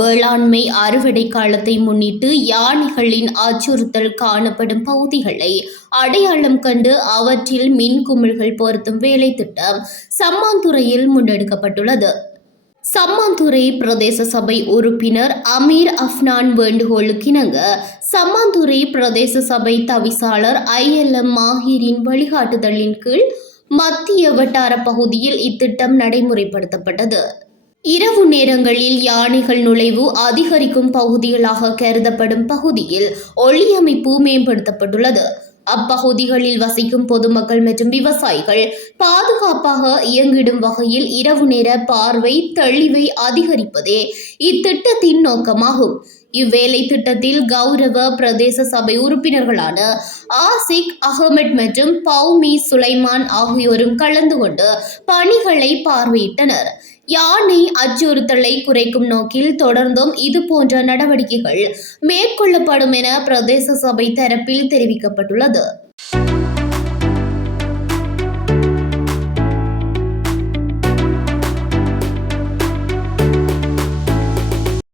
வேளாண்மை அறுவடை காலத்தை முன்னிட்டு யானைகளின் அச்சுறுத்தல் காணப்படும் பகுதிகளை அடையாளம் கண்டு அவற்றில் மின்குமிழ்கள் பொருத்தும் வேலை திட்டம் சம்மாந்துறையில் முன்னெடுக்கப்பட்டுள்ளது. சம்மாந்துறை பிரதேச சபை உறுப்பினர் அமீர் அஃப்னான் வேண்டுகோளுக்கிணங்க சம்மாந்துறை பிரதேச சபை தவிசாளர் ILM மாஹீரின் வழிகாட்டுதலின் கீழ் மத்திய வட்டார பகுதியில் இத்திட்டம் நடைமுறைப்படுத்தப்பட்டது. இரவு நேரங்களில் யானைகள் நுழைவு அதிகரிக்கும் பகுதிகளாக கருதப்படும் பகுதியில் ஒளியமைப்பு மேம்படுத்தப்பட்டுள்ளது. அப்பகுதிகளில் வசிக்கும் பொதுமக்கள் மற்றும் விவசாயிகள் பாதுகாப்பாக இயங்கிடும் வகையில் இரவு நேர பார்வை தெளிவை அதிகரிப்பதே இத்திட்டத்தின் நோக்கமாகும். இவ்வேலை திட்டத்தில் கௌரவ பிரதேச சபை உறுப்பினர்களான ஆசிக் அகமட் மற்றும் பௌமி சுலைமான் ஆகியோரும் கலந்து கொண்டு பணிகளை பார்வையிட்டனர். யானை அச்சுறுத்தலை குறைக்கும் நோக்கில் தொடர்ந்தும் இதுபோன்ற நடவடிக்கைகள் மேற்கொள்ளப்படும் என பிரதேச சபை தரப்பில் தெரிவிக்கப்பட்டுள்ளது.